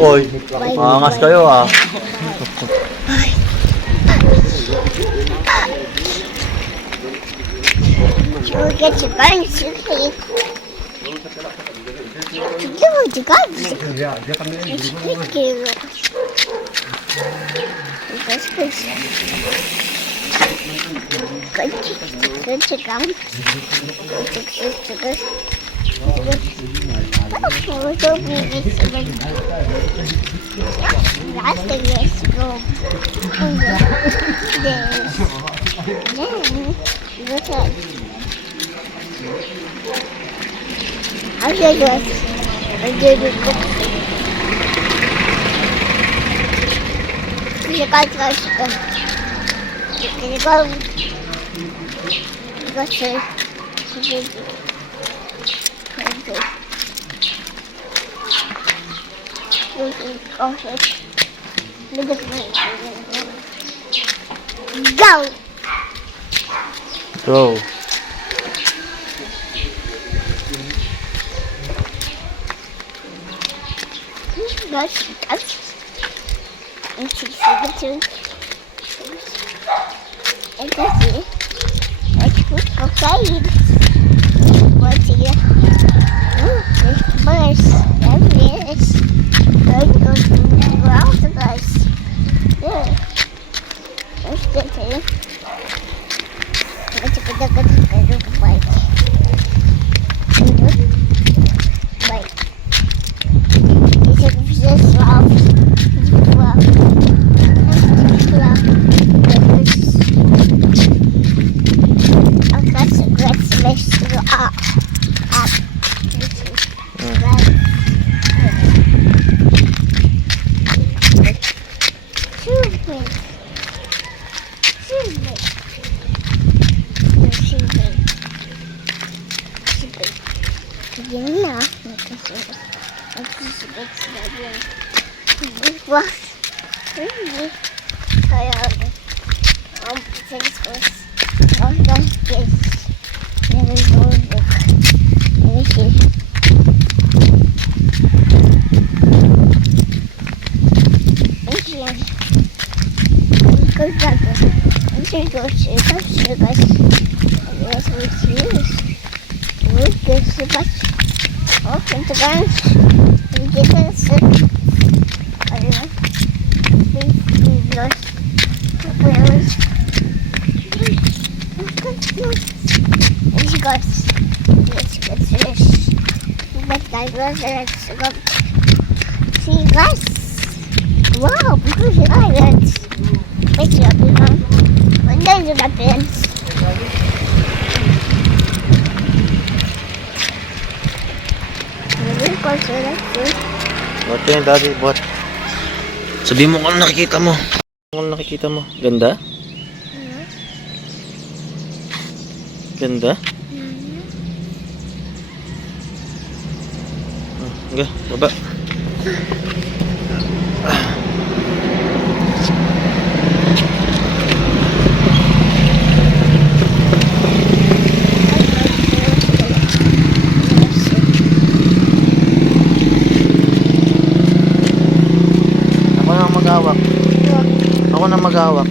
Oy, maangas kayo ah. Go! Go. That's and she's the two. And that's it. That's good. Okay. What's here? Oh, there's the bus. There it is. There goes the bus. Yeah. Let's get to it. Let's go to the bike. Bike. This love. See guys, wow, because you like it. Picture up your mom. When there's a pants. What yan, daddy? What? Sabihin mo kung ano nakikita mo. Kung ano nakikita mo. Ganda? Ganda? Nga, baba. Ako na maghawak.